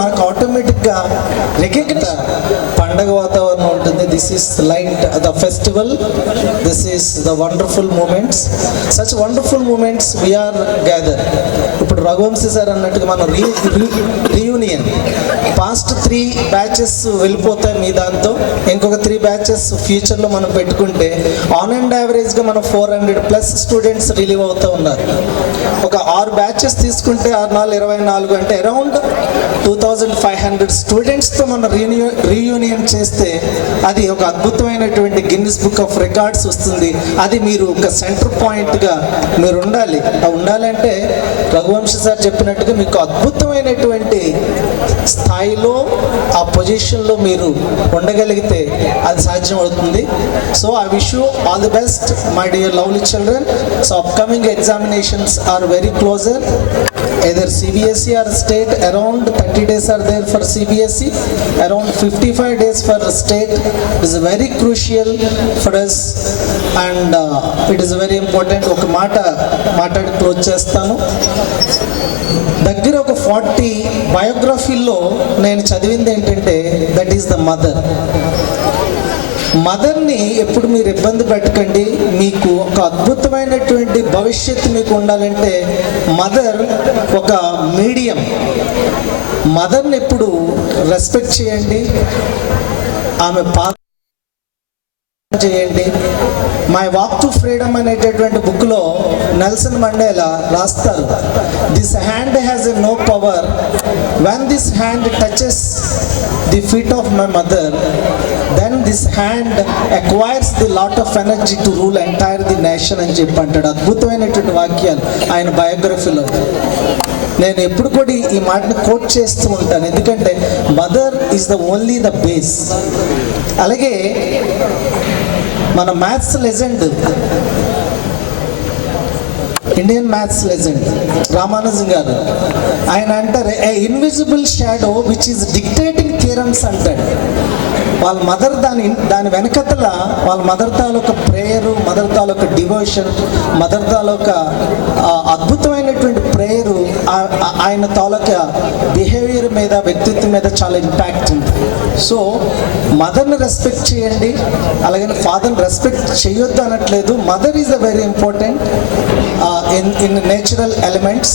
మనకు ఆటోమేటిక్గా రికగ్నైజ్ పండగ వాతావరణం ఉంటుంది. This is like the festival, this is the wonderful moments, such wonderful moments we are gather. ఇప్పుడు రఘువంశీ సార్ అన్నట్టుగా మనం రీయూనియన్ పాస్ట్ 3 బ్యాచెస్ వెళ్ళిపోతాయి మీ దాంతో, ఇంకొక 3 బ్యాచెస్ ఫ్యూచర్లో మనం పెట్టుకుంటే ఆన్ అండ్ యావరేజ్గా మనం 400+ స్టూడెంట్స్ రిలీవ్ అవుతూ ఉన్నారు. ఒక 6 బ్యాచెస్ తీసుకుంటే 6 4 24 అంటే అరౌండ్ 2500 స్టూడెంట్స్తో మనం రీయూనియన్ చేస్తే అది ఒక అద్భుతమైనటువంటి గిన్నిస్ బుక్ ఆఫ్ రికార్డ్స్ వస్తుంది. అది మీరు ఒక సెంటర్ పాయింట్గా మీరు ఉండాలి. ఉండాలంటే రఘువంశీ సార్ చెప్పినట్టుగా మీకు అద్భుతమైనటువంటి స్థాయిలో ఆ పొజిషన్లో మీరు ఉండగలిగితే అది సాధ్యం అవుతుంది. So I wish you all the best my dear lovely children. So upcoming examinations are very closer. Either CBSE or state, around 30 days are there for CBSE, around 55 days for state. It is very crucial for us and it is very important. ఒక మాట్లాడి close చేస్తాను. దగ్గర ఒక 40 బయోగ్రఫీల్లో నేను చదివింది ఏంటంటే that is the మదర్ని ఎప్పుడు మీరు ఇబ్బంది పెట్టకండి. మీకు ఒక అద్భుతమైనటువంటి భవిష్యత్తు మీకు ఉండాలంటే మదర్ ఒక మీడియం. మదర్ని ఎప్పుడు రెస్పెక్ట్ చేయండి, ఆమె చేయండి. మై వాక్ టు ఫ్రీడమ్ అనేటటువంటి బుక్లో నెల్సన్ మండేలా రాస్తారు, this hand has a no power when this hand touches the feet of my mother, then this hand acquires the lot of energy to rule entire the nation అని చెప్పి అంటాడు. అద్భుతమైనటువంటి వాక్యాలు ఆయన బయోగ్రఫీలో. నేను ఎప్పుడు కూడా ఈ మాటని కోట్ చేస్తూ ఉంటాను, ఎందుకంటే mother is the only the base. అలాగే మన maths legend, Indian maths legend Ramanujan garu, ఆయన అంటారు a invisible shadow which is dictating theorems అంటాడు. వాళ్ళ మదర్ దాని వెనకతల వాళ్ళ మదర్ తాలూకా ప్రేయరు, మదర్ తాలూకా డివోషన్, మదర్ తాలూకా అద్భుతమైనటువంటి ప్రేయరు ఆయన తాలూకా బిహేవియర్ మీద, వ్యక్తిత్వం మీద చాలా ఇంపాక్ట్ ఉంది. సో మదర్ని రెస్పెక్ట్ చేయండి, అలాగే ఫాదర్ని రెస్పెక్ట్ చేయొద్దు అనట్లేదు. Mother is a very important in natural elements.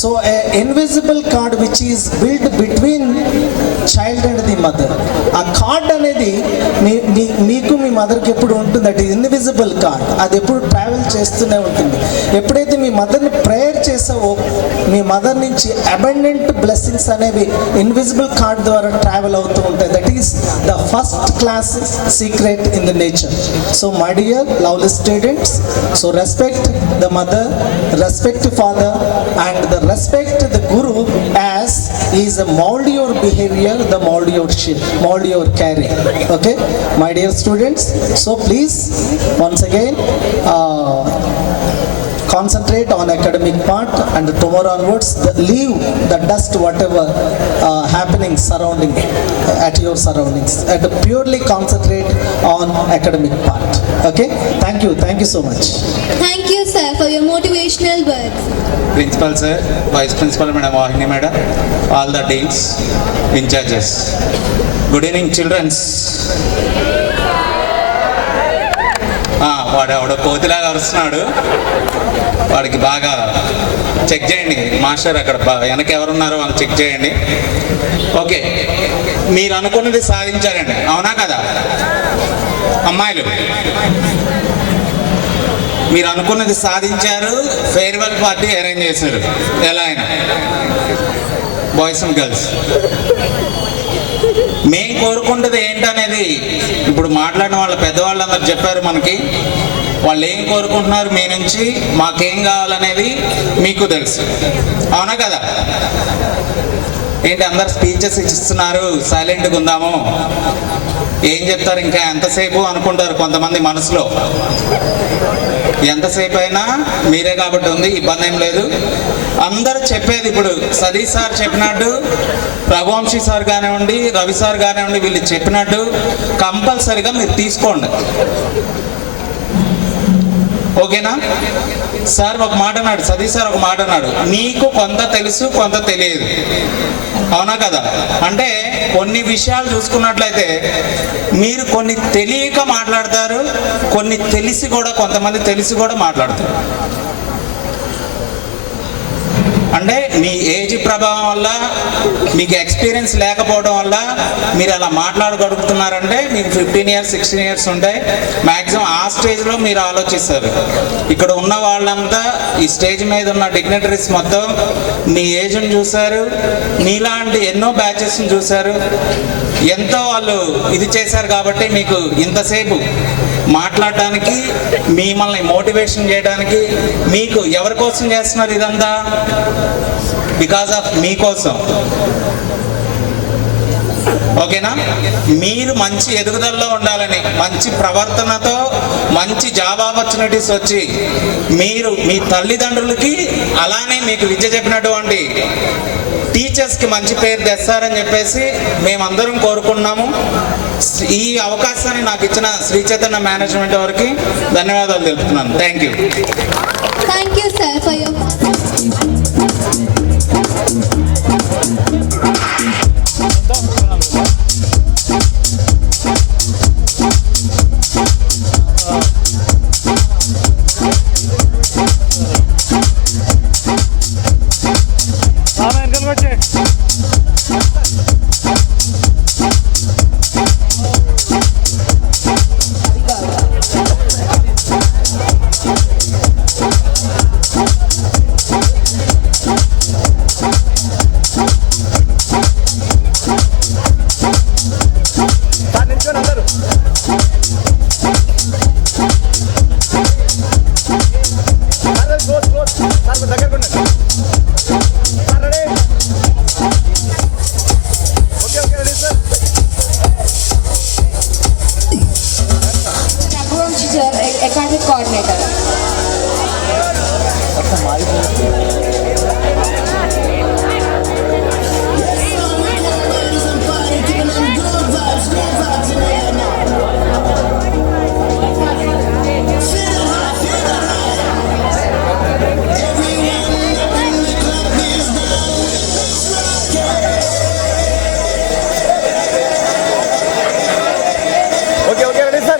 So a invisible cord which is built between child and the mother, ఆ కార్డ్ అనేది మీకు మీ మదర్కి ఎప్పుడు ఉంటుంది, దట్ ఈస్ ఇన్విజిబుల్ కార్డ్. అది ఎప్పుడు ట్రావెల్ చేస్తూనే ఉంటుంది. ఎప్పుడైతే మీ మదర్ని ప్రేయర్ చేసావో మీ మదర్ నుంచి అబండెంట్ బ్లెస్సింగ్స్ అనేవి ఇన్విజిబుల్ కార్డ్ ద్వారా ట్రావెల్ అవుతూ ఉంటాయి. That is the first class secret in the nature. So my dear lovely students, so respect the mother, respect father, and the respect the guru as is mold your behavior, the mold your carry. Okay, my dear students, so please once again concentrate on academic part, and tomorrow onwards leave the dust whatever happening surrounding at your surroundings and purely concentrate on academic part. Okay, thank you so much. Thank you sir for your motivational words. Principal sir, Vice Principal Madam Wahini Madam, all the deans, in charges. Good evening children. వాడు ఎవడో కోతిలాగా అరుస్తున్నాడు, వాడికి బాగా check చేయండి master. అక్కడ వెనక ఎవరున్నారో వాళ్ళు చెక్ చేయండి. ఓకే, మీరు అనుకున్నది సాధించారండి, అవునా కదా అమ్మాయిలు? మీరు అనుకున్నది సాధించారు. ఫేర్వెల్ పార్టీ అరేంజ్ చేశారు ఎలా అయినా, బాయ్స్ అండ్ గర్ల్స్. మేము కోరుకుంటుంది ఏంటనేది ఇప్పుడు మాట్లాడిన వాళ్ళ పెద్దవాళ్ళందరూ చెప్పారు మనకి. వాళ్ళు ఏం కోరుకుంటున్నారు మీ నుంచి, మాకేం కావాలనేది మీకు తెలుసు, అవునా కదా? ఏంటి అందరు స్పీచెస్ ఇస్తున్నారు, సైలెంట్గా ఉందాము, ఏం చెప్తారు ఇంకా ఎంతసేపు అనుకుంటారు కొంతమంది మనసులో. ఎంతసేపు అయినా మీరే కాబట్టి ఉంది, ఇబ్బంది ఏం లేదు. అందరు చెప్పేది ఇప్పుడు సతీష్ సార్ చెప్పినట్టు, రఘువంశీ సార్ కానివ్వండి, రవి సార్ కానివ్వండి, వీళ్ళు చెప్పినట్టు కంపల్సరిగా మీరు తీసుకోండి. ఓకేనా? సార్ ఒక మాట అన్నాడు, సతీష్ సార్ ఒక మాట అన్నాడు, నీకు కొంత తెలుసు కొంత తెలియదు. అవునా కదా? అంటే కొన్ని విషయాలు చూసుకున్నట్లయితే మీరు కొన్ని తెలియక మాట్లాడతారు, కొన్ని తెలిసి కూడా, కొంతమంది తెలిసి కూడా మాట్లాడతారు. అంటే మీ ఏజ్ ప్రభావం వల్ల, మీకు ఎక్స్పీరియన్స్ లేకపోవడం వల్ల మీరు అలా మాట్లాడగలుగుతున్నారంటే మీకు 15 years 16 years ఉంటాయి. మ్యాక్సిమం ఆ స్టేజ్లో మీరు ఆలోచిస్తారు. ఇక్కడ ఉన్న వాళ్ళంతా, ఈ స్టేజ్ మీద ఉన్న డిగ్నిటరీస్ మొత్తం మీ ఏజ్ని చూశారు, మీలాంటి ఎన్నో బ్యాచెస్ని చూశారు, ఎంతో వాళ్ళు ఇది చేశారు. కాబట్టి మీకు ఇంతసేపు మాట్లాడడానికి, మిమ్మల్ని మోటివేషన్ చేయడానికి, మీకు ఎవరి కోసం చేస్తున్నారు ఇదంతా? బికాస్ ఆఫ్ మీకోసం. ఓకేనా? మీరు మంచి ఎదుగుదలలో ఉండాలని, మంచి ప్రవర్తనతో మంచి జాబ్ ఆపర్చునిటీస్ వచ్చి మీరు మీ తల్లిదండ్రులకి, అలానే మీకు విద్య చెప్పినటువంటి టీచర్స్కి మంచి పేరు తెస్తారని చెప్పేసి మేమందరం కోరుకున్నాము. ఈ అవకాశాన్ని నాకు ఇచ్చిన శ్రీ చైతన్య మేనేజ్మెంట్ వారికి ధన్యవాదాలు తెలుపుతున్నాను. Thank you. Thank you, sir, for your. Academic coordinator. Okay, ready, sir?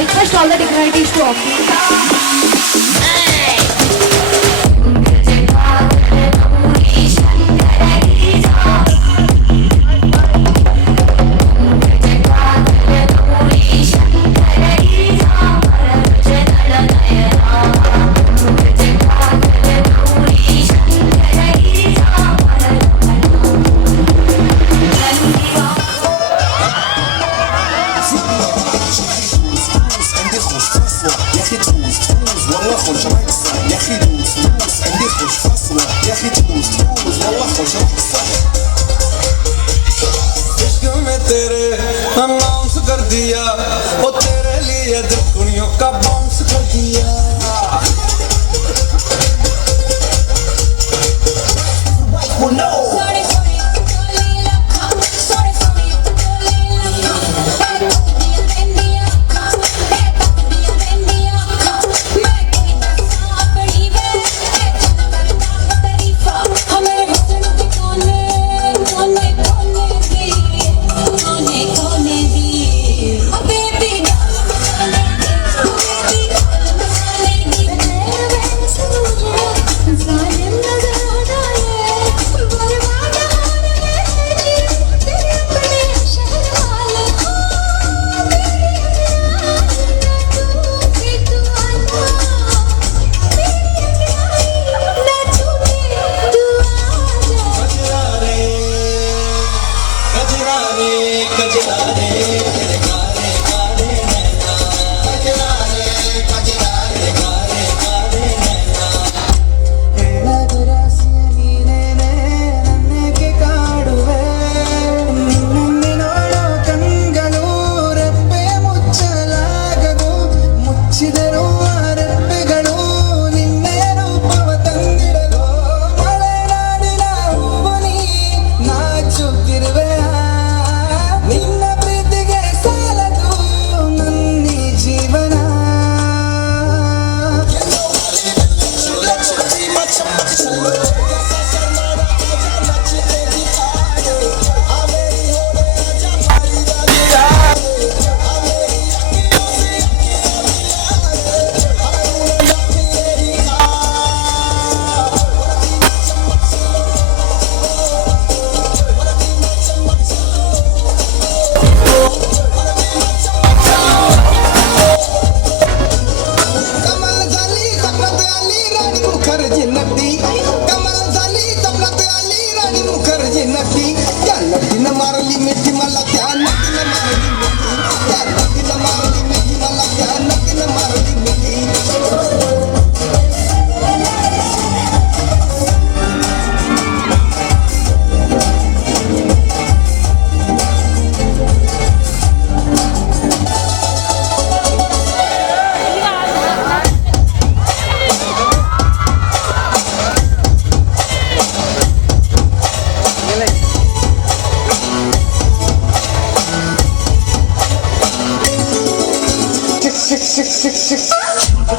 request all the dignitaries to off. Announce कर दिया वो तेरे लिए दुनिया का बाउंस कर दिया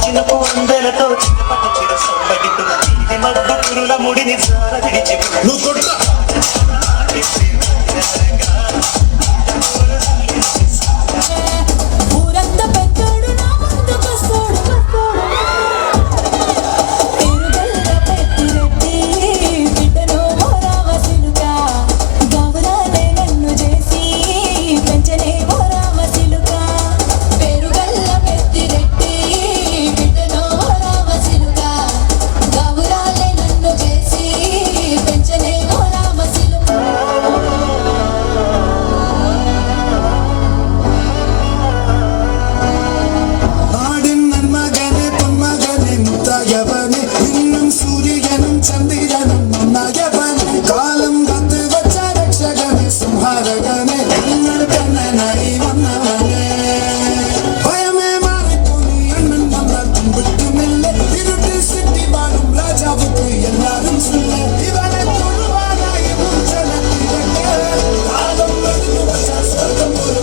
చిన్నపు అందెలతో చిన్నపట్టిన సొంబడితో ఇది మబ్బు కురుల ముడిని సార విడిచి నువ్వు కొట్రా ఊరంతా పెద్దోడు నా ముందు వస్తాడు తిరుగల్ల పెట్టి రెడ్డి బిడ్డను రామసిలుక గౌరాలే నన్ను చేసి పెంచనే రామసిలుక పెరుగల్ల పెట్టి రెడ్డి బిడ్డను రామసిలుక గౌరాలే నన్ను చేసి పెంచనే రామసిలుక ആടിൻ നന്മകനെ പൊന്മകനെ മുത്തായവനെ ഇന്നും സൂര്യനും ചന്ദ്രനും ഒന്നായവനെ കാലം കത്ത് വച്ച രക്ഷകനെ സംഹാരകനെ നിങ്ങൾ കണ്ണനായി വന്നവനെ ഭയമേ മാറിപ്പോയി അണ്ണൻ നമ്മൾ തുമ്പിട്ടുമില്ല ഇരുട്ടിൽ സിറ്റി വാഴും രാജാവുക്ക് എല്ലാരും സുല്ല ഇവനെ തൊഴുവാനായി മുഞ്ചലത്തിരട്ടെ കാലം വരുന്നു വച്ച സ്വർഗം ഒരു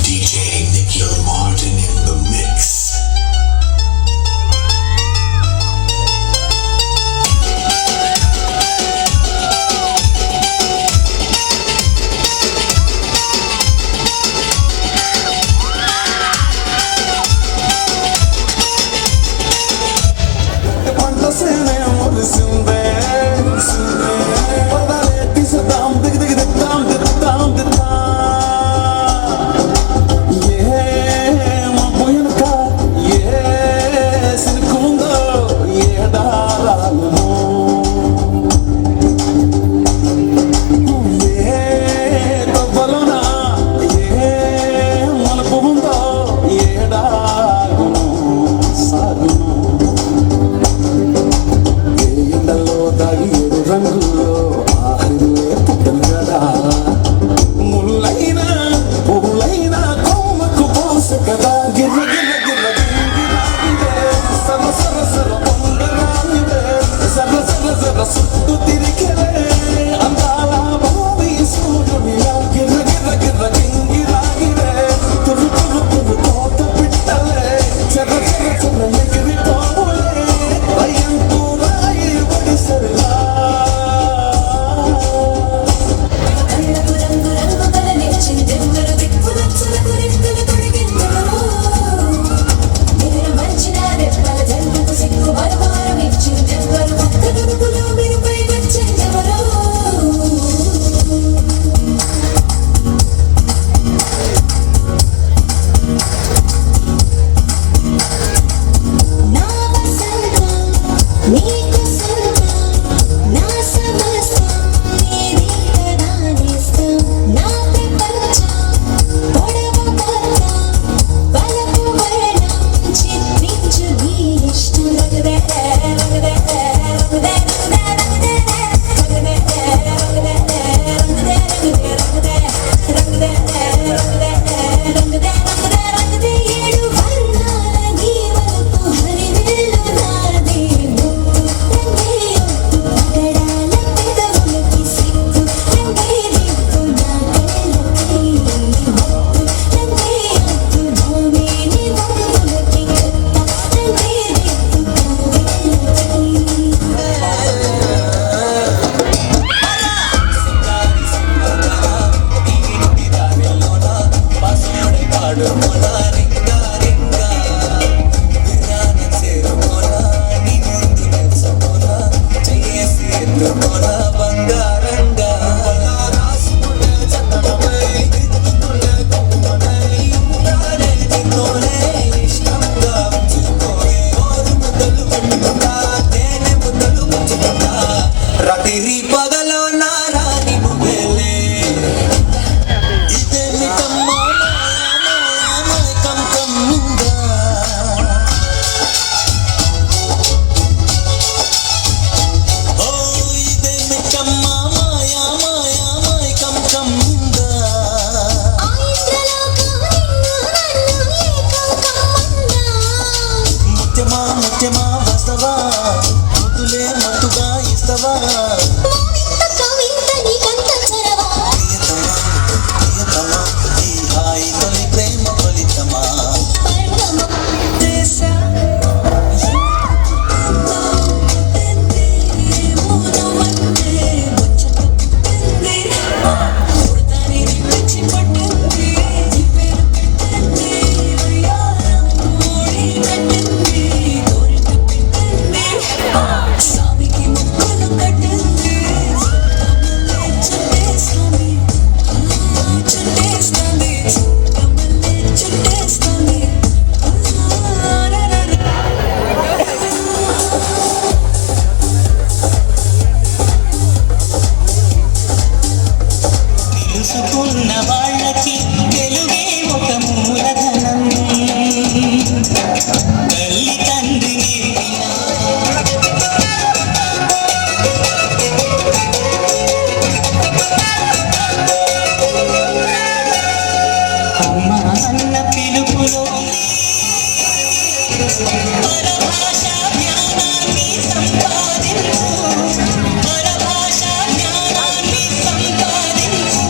DJ Nikhil Martin in the mix. పంటసేనే మురిసిందే పదాలెట్టి సదాం దిగ్ దిగ్ దిద్దాం దిద్దాం దిద్దాం ఏ మబ్బు వెనుక ఏ సినుకుందో ఏ దారాలను ఏ తవ్వలోన ఏ మలుపు ఉందో ఏ దాగును సాగును ఏ ఎండలో దాగి ఏడు రంగుల్లో ఆఖరిలే పుట్టలు కదా ముళ్ళైనా పువ్వులైనా కొమ్మకు పోసు కదా గిర్ర గిర్ర గిర్ర గింగిరాగిదే సర సర సర పొంగరాగిదే సర సర సర సుట్టు తిరిగిరే అందాల భూమి సూర్యునిలా గిర్ర గిర్ర గిర్ర గింగిరాగిదే తురు తురు తురు కోత పిట్టలే చెర చెర చెర ఎగిరిపోలే భయంతో రాయి ఒడిసెలా కళ్ళకు రంగు రంగు కలనిచ్చిందెవ్వరు దిక్కులచ్చలకు రెక్కలు తొడిగిందెవరు నిద్రమర్చిన రెప్పల జన్మకు సిగ్గు మరువారం ఇచ్చిందెవ్వరు ఒక్క గడుపులో మెరుపై వచ్చిందెవరు నా వసంతం నీకు సొంతం నా సమస్తం నీది కదా నేస్తం నా ప్రపంచం పొడవు మొత్తం వలపు వర్ణం చిత్రించు నీ ఇష్టం రగుదే రగుదే రగుదే రగుదే రగుదే రగుదే రగుదే రగుదే రగుదే రగుదే రగుదే రగుదే ఏడు వర్ణాల నీ వలపు హరివిల్లు నాది ముత్తు రంగే ఒట్టు పగడాల పెదవులకి సిగ్గు రంగే దిక్కు నా కళ్ళకి ముత్తు రంగే ఒట్టు నవ్వేని వంపులకి కొత్త రంగే దిక్కు రాత్రి పగలో నా రాణి నువ్వేలే ఇదే చదువుకున్న వాళ్ళకి తెలుగే ఒక మూలధనం. తల్లి తండ్రి అమ్మ అన్న పిలుపులో పరభాషా జ్ఞానాన్ని సంపాదించు. పరభాషా జ్ఞానాన్ని సంపాదించు.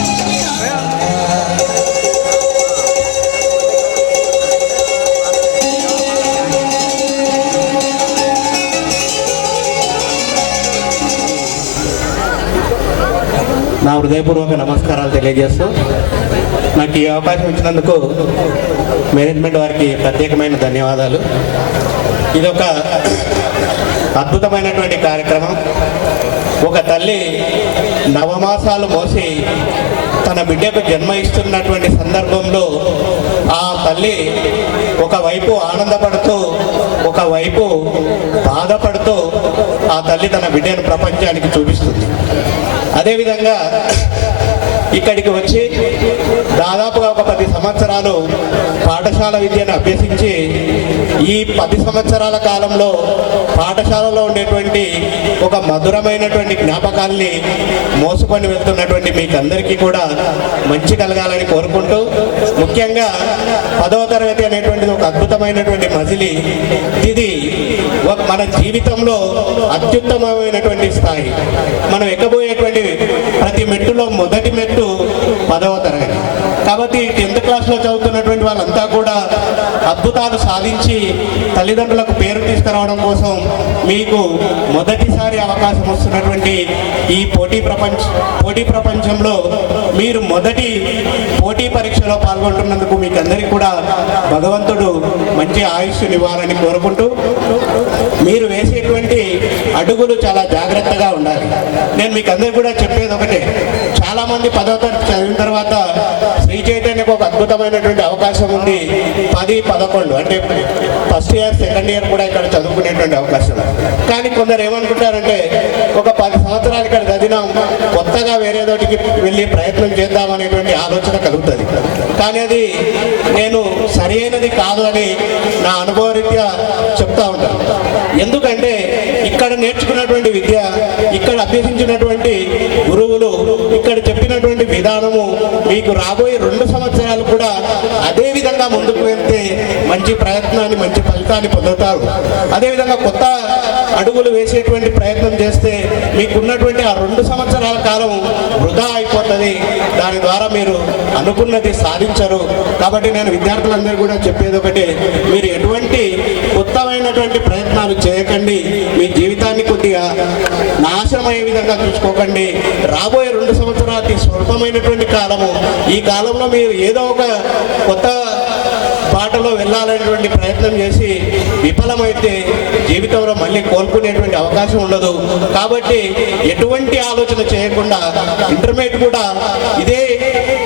నా హృదయపూర్వక నమస్కారాలు తెలియజేస్తూ నాకు ఈ అవకాశం ఇచ్చినందుకు మేనేజ్మెంట్ వారికి ప్రత్యేకమైన ధన్యవాదాలు. ఇదొక అద్భుతమైనటువంటి కార్యక్రమం. ఒక తల్లి నవమాసాలు మోసి తన బిడ్డకు జన్మ ఇస్తున్నటువంటి సందర్భంలో ఆ తల్లి ఒకవైపు ఆనందపడుతూ ఒకవైపు బాధపడుతూ ఆ తల్లి తన బిడ్డను ప్రపంచానికి చూపిస్తుంది. అదేవిధంగా ఇక్కడికి వచ్చి దాదాపుగా ఒక 10 సంవత్సరాలు పాఠశాల విద్యను అభ్యసించి ఈ 10 సంవత్సరాల కాలంలో పాఠశాలలో ఉండేటువంటి ఒక మధురమైనటువంటి జ్ఞాపకాల్ని మోసుకొని వెళ్తున్నటువంటి మీకు అందరికీ కూడా మంచి కలగాలని కోరుకుంటూ, ముఖ్యంగా 10వ తరగతి అనేటువంటిది ఒక అద్భుతమైనటువంటి మజిలీ. ఇది మన జీవితంలో అత్యుత్తమమైనటువంటి స్థాయి. మనం ఎక్కబోయేటువంటి ప్రతి మెట్టులో మొదటి మెట్టు 10వ తరగతి. కాబట్టి 10th క్లాస్లో చదువుతున్నటువంటి వాళ్ళంతా కూడా అద్భుతాలు సాధించి తల్లిదండ్రులకు పేరు తీసుకురావడం కోసం మీకు మొదటిసారి అవకాశం వస్తున్నటువంటి ఈ పోటీ ప్రపంచంలో మీరు మొదటి పోటీ పరీక్షలో పాల్గొంటున్నందుకు మీకు అందరికీ కూడా భగవంతుడు మంచి ఆయుష్నివ్వాలని కోరుకుంటూ, మీరు వేసేటువంటి అడుగులు చాలా జాగ్రత్తగా ఉండాలి. నేను మీకు అందరికీ కూడా చెప్పేది ఒకటే, చాలామంది 10వ తరగతి చదివిన తర్వాత శ్రీ చైతన్యకు ఒక అద్భుతమైనటువంటి అవకాశం ఉంది. 10, 11 అంటే ఫస్ట్ ఇయర్ సెకండ్ ఇయర్ కూడా ఇక్కడ చదువుకునేటువంటి అవకాశం. కానీ కొందరు ఏమనుకుంటారంటే ఒక 10 సంవత్సరాలు ఇక్కడ చదివినాం, కొత్తగా వేరే చోటికి వెళ్ళి ప్రయత్నం చేద్దామనేటువంటి ఆలోచన కలుగుతుంది. కానీ అది నేను సరి అయినది కాదు అని నా అనుభవరీత్యా చెప్తా ఉంటాను. ఎందుకంటే ఇక్కడ నేర్చుకున్నటువంటి విద్య, ఇక్కడ అభ్యసించినటువంటి గురువులు, ఇక్కడ చెప్పినటువంటి విధానము మీకు రాబోయే 2 సంవత్సరాలు కూడా అదే విధంగా ముందుకు వెళ్తే మంచి ప్రయత్నాన్ని, మంచి ఫలితాన్ని పొందుతారు. అదేవిధంగా కొత్త అడుగులు వేసేటువంటి ప్రయత్నం చేస్తే మీకున్నటువంటి ఆ 2 సంవత్సరాల కాలం వృధా అయిపోతుంది. దాని ద్వారా మీరు అనుకున్నది సాధించరు. కాబట్టి నేను విద్యార్థులందరూ కూడా చెప్పేది ఒకటే, మీరు ఎటువంటి కొత్తమైనటువంటి ప్రయత్నాలు చేయకండి. మీ జీవితాన్ని కొద్దిగా నాశనమయ్యే విధంగా చూసుకోకండి. రాబోయే 2 సంవత్సరాలు అతి స్వల్పమైనటువంటి కాలము. ఈ కాలంలో మీరు ఏదో ఒక కొత్త బాటలో వెళ్ళాలనేటువంటి ప్రయత్నం చేసి విఫలమైతే జీవితంలో మళ్ళీ కోలుకునేటువంటి అవకాశం ఉండదు. కాబట్టి ఎటువంటి ఆలోచన చేయకుండా ఇంటర్మీడియట్ కూడా ఇదే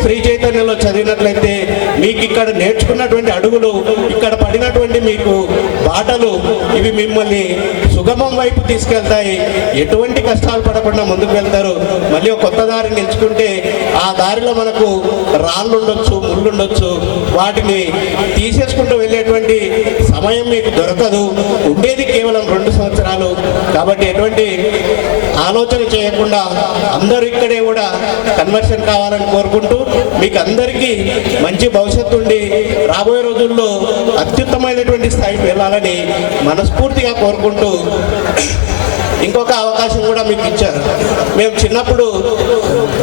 శ్రీ చైతన్యలో చదివినట్లయితే మీకు ఇక్కడ నేర్చుకున్నటువంటి అడుగులు, ఇక్కడ పడినటువంటి మీకు బాటలు, ఇవి మిమ్మల్ని సుగమం వైపు తీసుకెళ్తాయి. ఎటువంటి కష్టాలు పడకుండా ముందుకు వెళ్తారు. మళ్ళీ ఒక కొత్త దారిని ఎంచుకుంటే ఆ దారిలో మనకు రాళ్ళు ఉండొచ్చు, ముళ్ళు ఉండొచ్చు, వాటిని తీసేసుకుంటూ వెళ్ళేటువంటి సమయం మీకు దొరకదు. ఉండేది కేవలం 2 సంవత్సరాలు. కాబట్టి ఎటువంటి ఆలోచన చేయకుండా అందరూ ఇక్కడే కూడా కన్వర్షన్ కావాలని కోరుకుంటూ, మీకు అందరికీ మంచి భవిష్యత్తు ఉండి రాబోయే రోజుల్లో అత్యుత్తమైనటువంటి స్థాయికి వెళ్ళాలని మనస్ఫూర్తిగా కోరుకుంటూ, ఇంకొక అవకాశం కూడా మీకు ఇచ్చారు. మేము చిన్నప్పుడు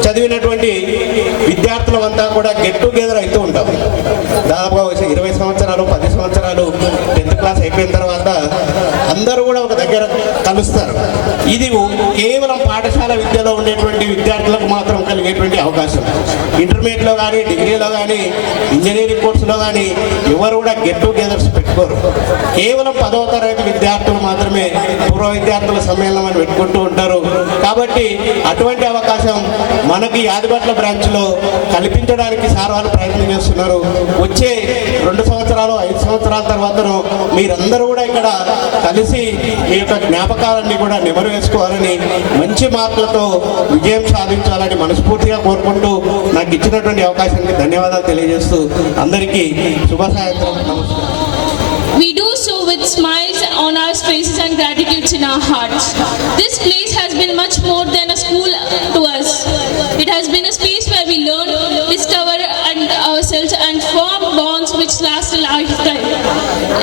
చదివినటువంటి విద్యార్థులమంతా కూడా గెట్ టుగెదర్ అవుతూ ఉంటాం. దాదాపుగా 20 సంవత్సరాలు 10 సంవత్సరాలు 10th క్లాస్ అయిపోయిన తర్వాత అందరూ కూడా ఒక దగ్గర కలుస్తారు. ఇది కేవలం పాఠశాల విద్యలో ఉండేటువంటి విద్యార్థులకు మాత్రం కలిగేటువంటి అవకాశం. ఇంటర్మీడియట్లో కానీ, డిగ్రీలో కానీ, ఇంజనీరింగ్ కోర్సులో కానీ ఎవరు కూడా గెట్ టుగెదర్స్ పెట్టుకోరు. కేవలం 10వ తరగతి విద్యార్థులు మాత్రమే పూర్వ విద్యార్థుల సమ్మేళనం అని పెట్టుకుంటూ ఉంటారు. కాబట్టి అటువంటి అవకాశం మనకి యాదిపట్ల బ్రాంచ్లో కల్పించడానికి సార్ వాళ్ళు ప్రయత్నం చేస్తున్నారు. వచ్చే 2 సంవత్సరాలు 5 సంవత్సరాల తర్వాతను మీరందరూ కూడా ఇక్కడ కలిసి మీ యొక్క జ్ఞాపకాలన్నీ కూడా నెమరు వేసుకోవాలని, మంచి మార్కులతో విజయం సాధించాలని మనస్ఫూర్తిగా కోరుకుంటూ, నాకు ఇచ్చినటువంటి ఇచ్చినటువంటి అవకాశానికి ధన్యవాదాలు తెలియజేస్తూ అందరికీ శుభ సాయంత్రం. నమస్కారం. We do so with smiles on our faces and gratitudes in our hearts. This place has been much more than a school to us. It has been a space where we learn, discover ourselves and form bonds which last a lifetime.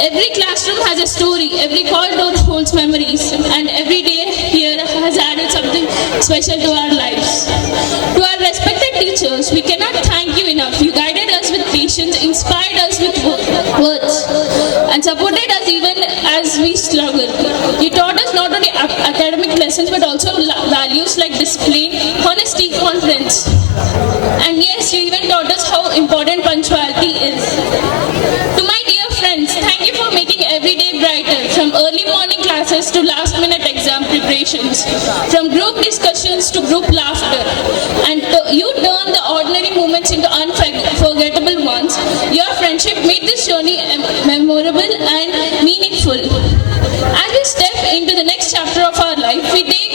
Every classroom has a story, every corridor holds memories, and every day here has added something special to our lives. To our respected teachers, we cannot thank you enough. You guided us with patience, inspired us with words, and supported us even as we struggled. You taught us not only academic lessons but also values like discipline, honesty, confidence. And yes, you even taught us how important punctuality is. To my dear friends, thank you for making every day brighter, from early morning classes to last minute exam preparations, from group discussions to group laughter. And you turned the ordinary moments into unforgettable ones. Your friendship made this journey memorable and meaningful. As we step into the next chapter of our life, we take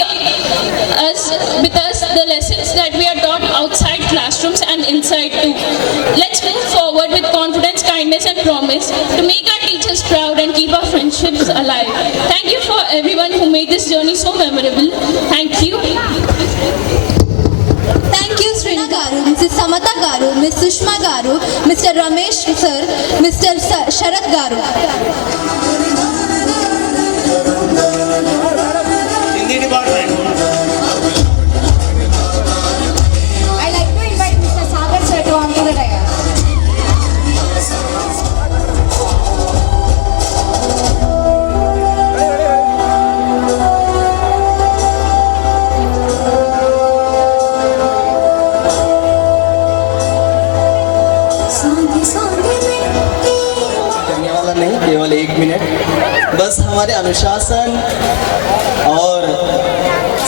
with us the lessons that we are taught outside classrooms and inside too. Let's move forward with confidence, kindness and promise to make our teachers proud and keep our friendships alive. Thank you for everyone who made this journey so memorable. Thank you. Thank you, Srina Garu, Mrs. Samata Garu, Ms. Sushma Garu, Mr. Ramesh Sir, Mr. Sharat Garu. Hindi department. I'd like to invite Mr. Sagar Sir to onto the dais. करने वाला नहीं, केवल 1 minute. बस हमारे अनुशासन और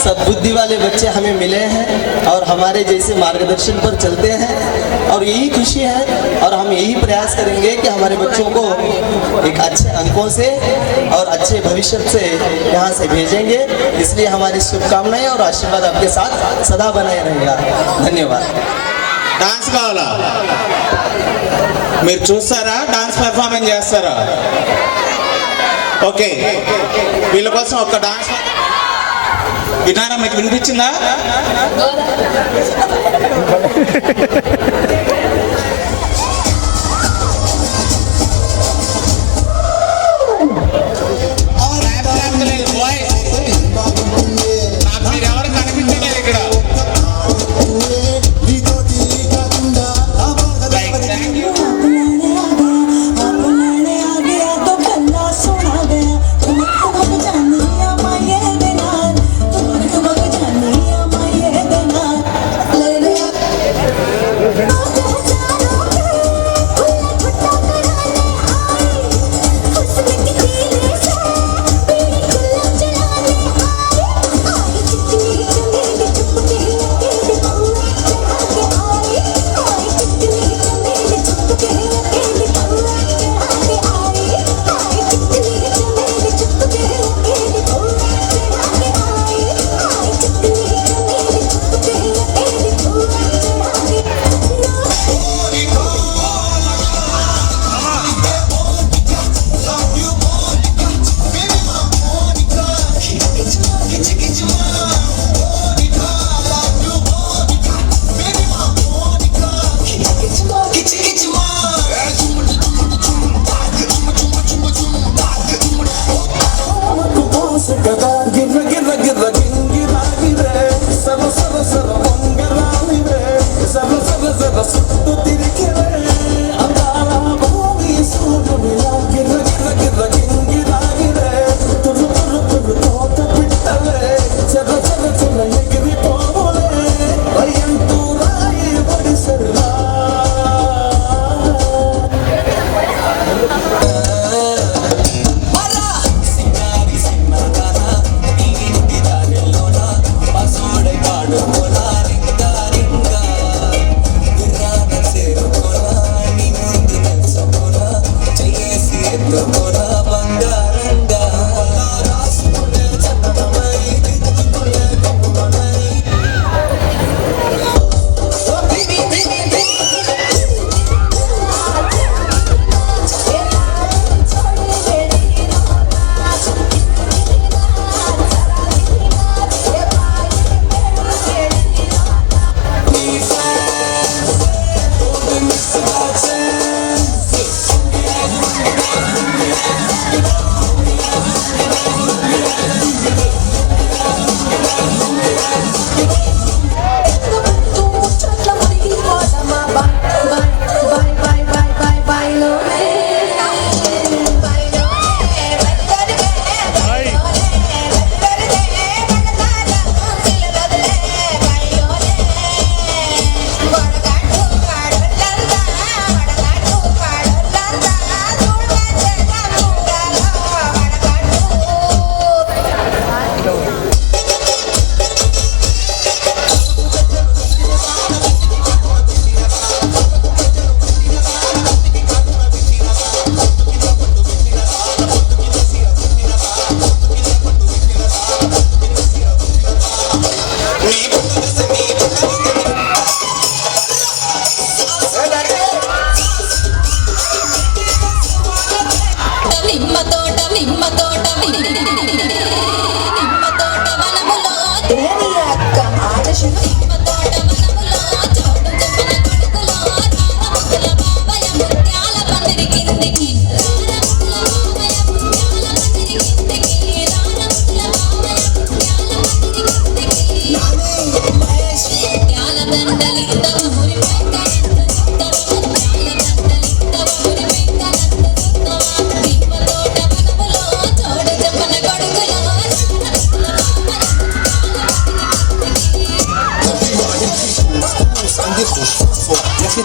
सद्बुद्धि वाले बच्चे हमें मिले हैं और हमारे जैसे मार्गदर्शन पर चलते हैं और यही खुशी है. और हम यही प्रयास करेंगे कि हमारे बच्चों को एक अच्छे अंकों से और अच्छे भविष्य से यहाँ से भेजेंगे. इसलिए हमारी शुभकामनाएं और आशीर्वाद आपके साथ सदा बनाए रहेगा. धन्यवाद. డాన్స్ కావాలా? మీరు చూస్తారా? డాన్స్ పెర్ఫార్మెన్స్ చేస్తారా? ఓకే, వీళ్ళ కోసం ఒక డాన్స్ వినారా? మీకు వినిపించిందా? నాకు మీరు ఎవరు కనిపించలేదు ఇక్కడ. Thank you.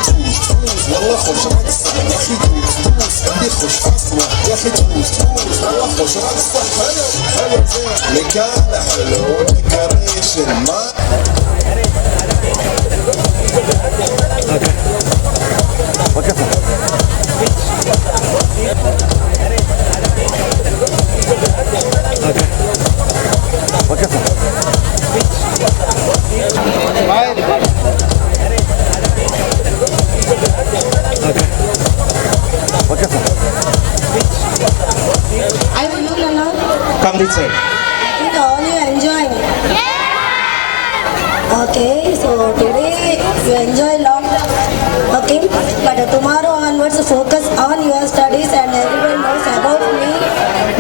توز والله خوش رقصة يا أخي توز بدي خوش فصلة يا أخي توز والله خوش رقصة حلو زين مكانة حلو ديكوريشن ما I will do Nana. Come this side. Think all you enjoying. Okay, so today you enjoy a lot. Okay, but tomorrow onwards focus on your studies and everyone knows about me.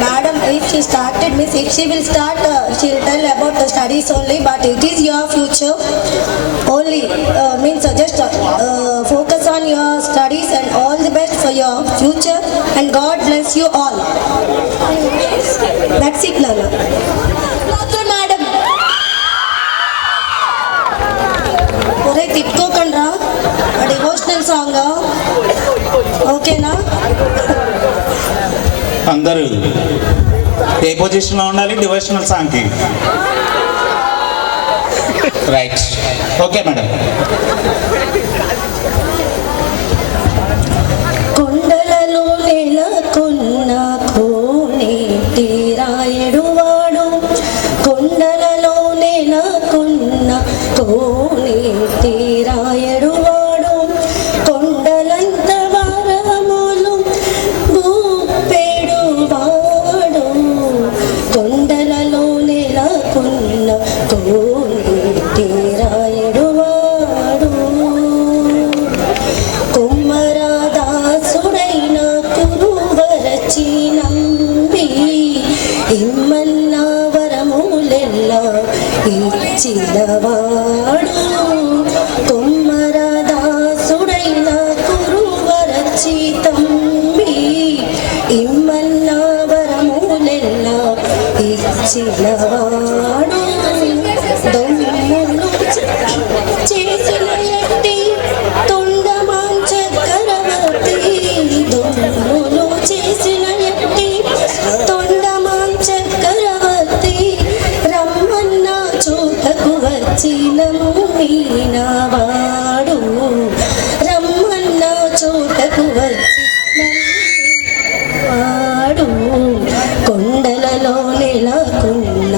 Madam, if she started, means if she will start, she'll tell about the studies only, but it is your future only. Means just focus on your studies and all the best for your future and God bless you all. That's it, Nana. Doctor Madam. ఒరే తిట్టుకోకండ్రా devotional song ఓకేనా అందరూ ఏ పొజిషన్లో ఉండాలి devotional సాంగ్కి? Right, okay madam. కొండలలో నెలకొన్న కోనేటి రాయడువాడు కొండలలో నెలకొన్న కోనేటి రాయడువాడు కొండలంత వరములు గూపెడువాడు కొండలలో నెలకొన్న కోనేటి రాయడువాడు కుమ్మరాదాసుడైన కురువరచి నంబి ఇమ్మన్న వరములెల్లా ఇచ్చినవాడు కుమ్మరాదాసుడైన కురువరచి తంబి ఇమ్మన్న వరములెల్లా ఇచ్చినవాడు దొంగలు చేసిన ఎట్టి తొండమాం చక్రవర్తి దొంగలు చేసిన ఎట్టి తొండమాం చక్రవర్తి రమ్మన్న చోటకు వచ్చిన మీనవాడు రమ్మన్న చోటకు వచ్చిన వాడు కొండలలో నెలకొన్న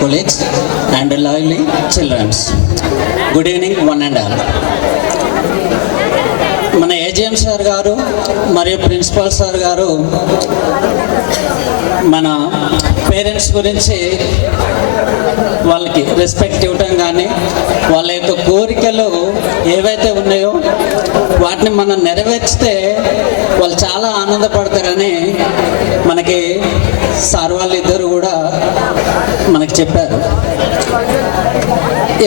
colleagues and lovely children. Good evening, one and all. మన ఏజిఎం సార్ గారు మరియు ప్రిన్సిపల్ సార్ గారు మన పేరెంట్స్ గురించి వాళ్ళకి రెస్పెక్ట్ ఇవ్వటం కానీ వాళ్ళ యొక్క కోరికలు ఏవైతే ఉన్నాయో వాటిని మనం నెరవేర్చితే వాళ్ళు చాలా ఆనందపడతారని మనకి సార్ వాళ్ళిద్దరు కూడా మనకి చెప్పారు.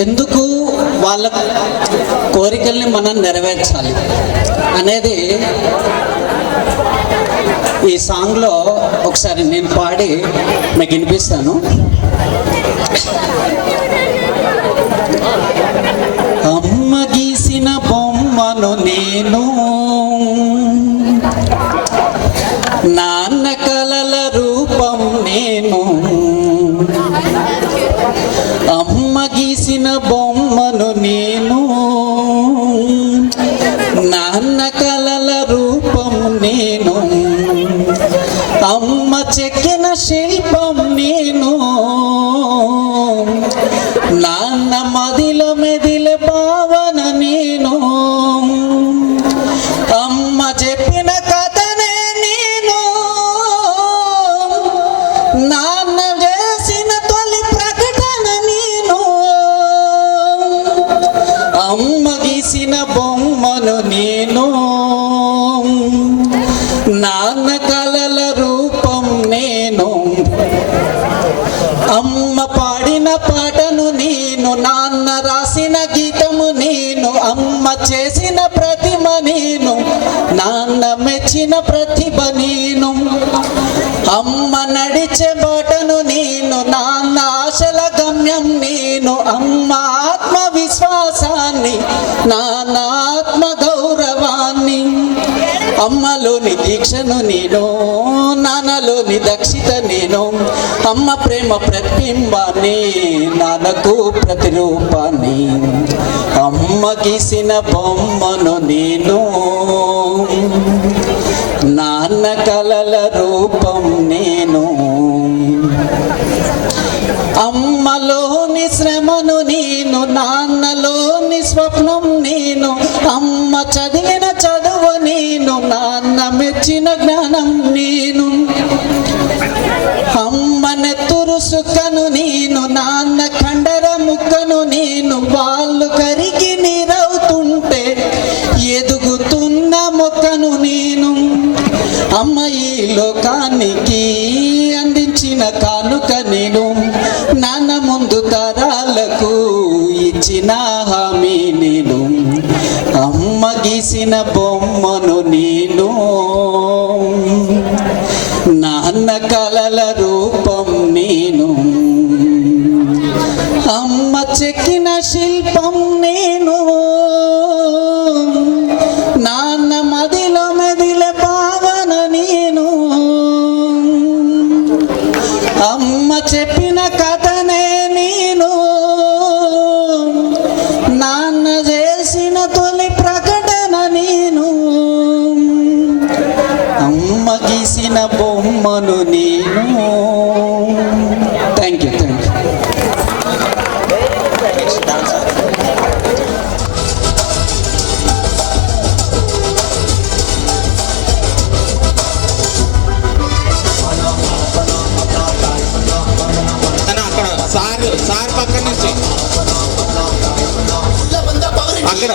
ఎందుకు వాళ్ళ కోరికల్ని మనం నెరవేర్చాలి అనేది ఈ సాంగ్లో ఒకసారి నేను పాడి మీకు వినిపిస్తాను. అమ్మ గీసిన బొమ్మను నేను, నాన్న కలల రూపం నేను. అమ్మ గీసిన బొమ్మను నేను, నాన్న కలల రూపం నేను. అమ్మ చెక్కిన శిల్పం నేను, నాన్న మదిలో మెదిలే భావన నేను. అమ్మ చెప్పిన కథనే నేను, నాన్న చేసిన తొలి ప్రకటన నేను. అమ్మ గీసిన బొమ్మను నేను, నాన్న కలల రూపం నేను. అమ్మ పాడిన పాటను నేను, నాన్న రాసిన గీతము నేను. అమ్మ చేసిన ప్రతిమ నేను, నాన్న మెచ్చిన ప్రతిభ నేను. అమ్మ నడిచే బాటను నేను, నాన్న ఆశల గమ్యం నేను. అమ్మ ఆత్మవిశ్వాసాన్ని, నాన్న ఆత్మ గౌరవాన్ని. అమ్మలోని దీక్షను నేను, నాన్నలోని దక్షిత నేను. అమ్మ ప్రేమ ప్రతిబింబాన్ని, నాన్నకు ప్రతిరూపాన్ని. అమ్మ గీసిన బొమ్మను నేను, నాన్న కలల రూపం నేను. అమ్మలోని శ్రమను నేను, నాన్నలోని స్వప్నం నేను. అమ్మ చదివిన చదువు నేను, నాన్న మెచ్చిన జ్ఞానం నేను. అమ్మ నెత్తురు సుక్కను నేను, నాన్న కండర ముక్కను నేను. వాళ్ళు కరిగి నీరవుతుంటే ఎదుగుతున్న మొక్కను నేను. అమ్మ ఈ లోకానికి అందించిన కానుక నేను, నాన్న ముందు తరాలకు ఇచ్చిన హామీ నేను. అమ్మ గీసిన బొమ్మను నేను, నాన్న కలల రూపం నేను. అమ్మ చెక్కిన శిల్పం నేను, నాన్న మదిలో మెదిలే భావన నేను. అమ్మ చెప్పిన కథనే నేను, నాన్న చేసిన తొలి ప్రకటన నేను. అమ్మ గీసిన బొమ్మను నేను. Thank you, thank you. అక్కడ సార్ పక్క నుంచి అక్కడ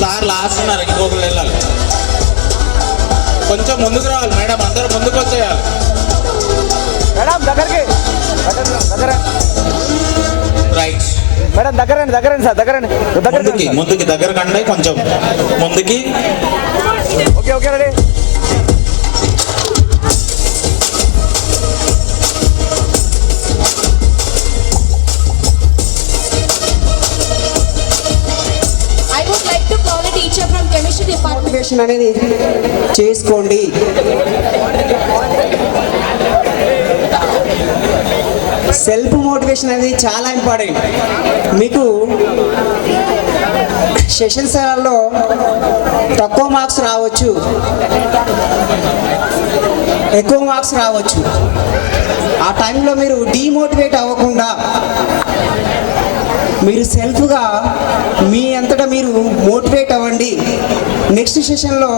సార్ లాస్ట్ ఉన్నారు, ఇంకొకరు వెళ్ళాలి. కొంచెం ముందుకు రావాలి మేడం, అందరూ ముందుకు వచ్చేయాలి. మేడం దగ్గరికి రైట్ మేడం దగ్గరండి సార్ దగ్గరండి ముందుకి దగ్గర కండి, కొంచెం ముందుకి. Okay ready. I would like to call a teacher from chemistry department. Motivation అనేది చేసుకోండి. సెల్ఫ్ మోటివేషన్ అనేది చాలా ఇంపార్టెంట్. మీకు సెషన్స్లలో తక్కువ మార్క్స్ రావచ్చు, ఎక్కువ మార్క్స్ రావచ్చు. ఆ టైంలో మీరు డీమోటివేట్ అవ్వకుండా మీరు సెల్ఫ్గా మీ అంతటా మీరు మోటివేట్ అవ్వండి. నెక్స్ట్ సెషన్లో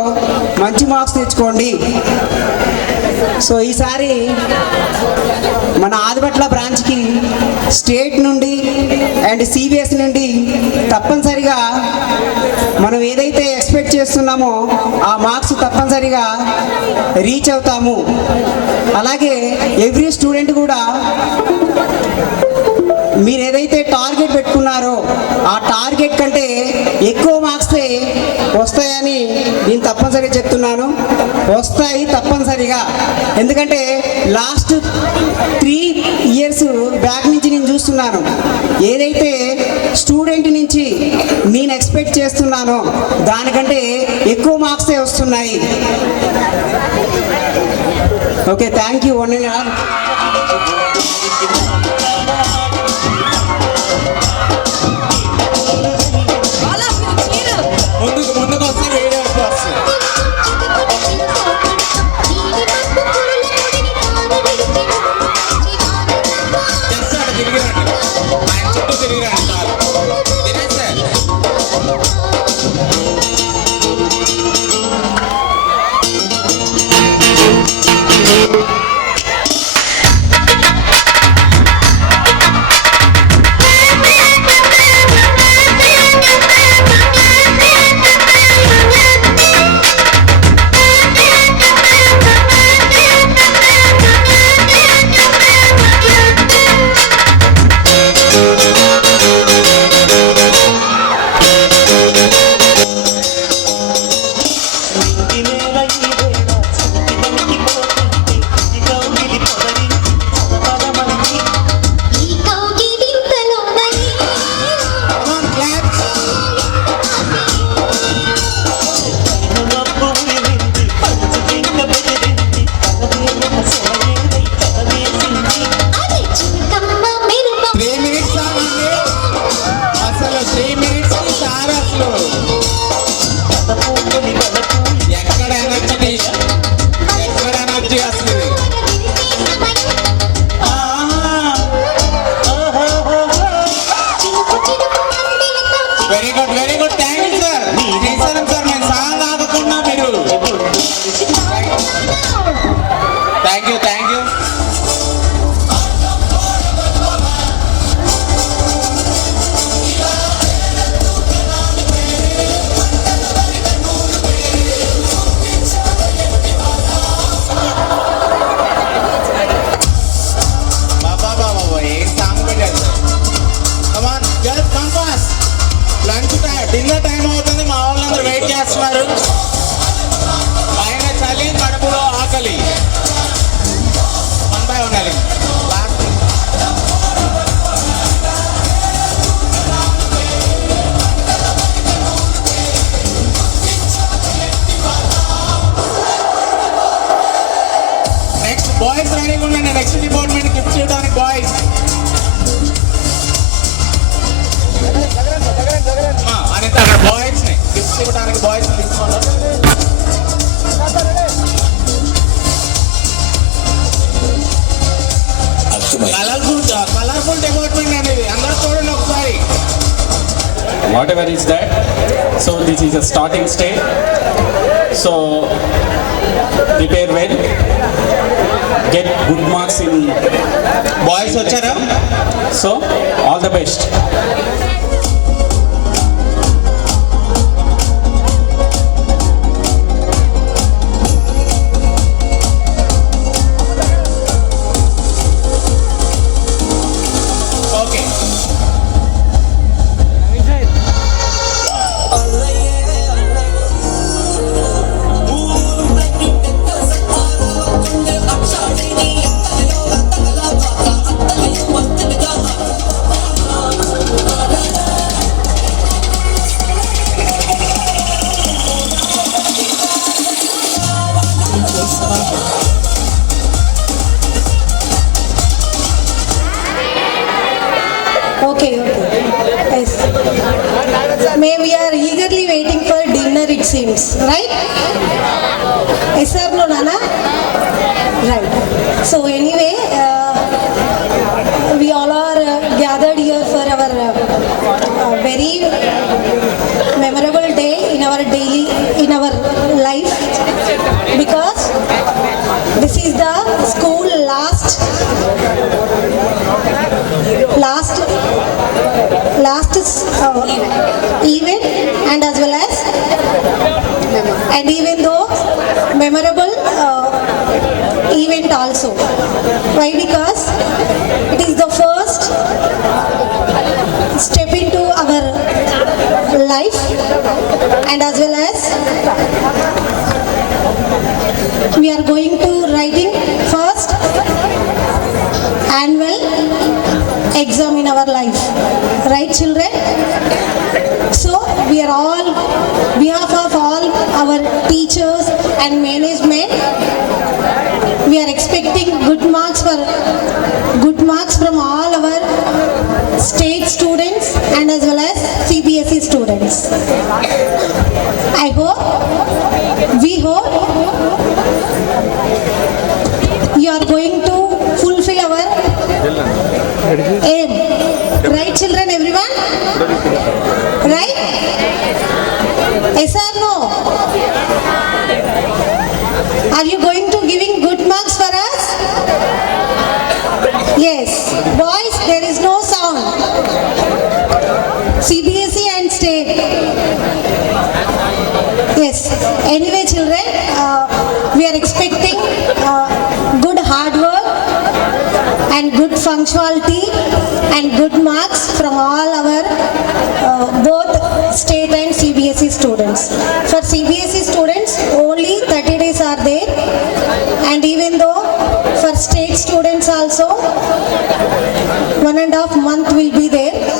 మంచి మార్క్స్ తెచ్చుకోండి. సో ఈసారి మన ఆదిపట్ల బ్రాంచ్కి స్టేట్ నుండి అండ్ సిబిఎస్ఈ నుండి తప్పనిసరిగా మనం ఏదైతే ఎక్స్పెక్ట్ చేస్తున్నామో ఆ మార్క్స్ తప్పనిసరిగా రీచ్ అవుతాము. అలాగే ఎవ్రీ స్టూడెంట్ కూడా మీరు ఏదైతే టార్గెట్ పెట్టుకున్నారో ఆ టార్గెట్ కంటే ఎక్కువ మార్క్సే వస్తాయని నేను తప్పనిసరిగా చెప్తున్నాను. వస్తాయి తప్పనిసరిగా. ఎందుకంటే లాస్ట్ 3 years బ్యాక్ నుంచి నేను చూస్తున్నాను. ఏదైతే స్టూడెంట్ నుంచి నేను ఎక్స్పెక్ట్ చేస్తున్నానో దానికంటే ఎక్కువ మార్క్సే వస్తున్నాయి. Okay, thank you. ముందుకు వస్తే వీడియో వస్తుంది. జస్ట్ అటు తిరిగిరండి, ఆయన చుట్టూ తిరిగిరండి చాలు. తినేసారు. Very good, very good. Thank you sir. చేశాను సార్ నేను సాంగ్ ఆగకుండా మీరు. Thank you, thank you. Dinner time అవుతుంది, మా వాళ్ళందరూ వెయిట్ చేస్తున్నారు. పైన చలి, కడుపులో ఆకలి. 1 by 1 ఉండాలి. నెక్స్ట్ బాయ్స్ రెడీగా ఉండండి. నెక్స్ట్ డిపార్ట్మెంట్ గిఫ్ట్ చేయడానికి బాయ్స్. అనిత అక్కడ బాయ్స్ ని గిఫ్ట్స్ ఇవ్వడానికి బాయ్స్ ని తీసుకోండి. కలర్ఫుల్ డిపార్ట్మెంట్ అనేది అందరూ చూడండి ఒకసారి. Whatever is that, so this is a starting stage, so prepare well, get good marks in boys వచ్చారా? so all the best. All May we are eagerly waiting for dinner, it seems, right? Yes or no, Nana? Right. So anyway, we all are gathered here for our very memorable day in our life, because this is the school last event, and as well as, and even though memorable event also. Why? Because it is the first step into our life, and as well as we are going to writing first annual exam in our life, right children? So we are all, behalf of all our teachers and management, we are expecting good marks from all our state students and as well as CBSE students. We hope you are going to fulfill our aim. Right children, everyone? Right? Yes or no? Are you going to giving good marks for us? Yes. Boys, there is no sound. CBSE and state. Yes. Anyway children, we are expecting good hard work and good punctuality and good marks from all our both state and CBSE students. For CBSE students, only 30 days are there, and even though for state students also 1.5 months will be there.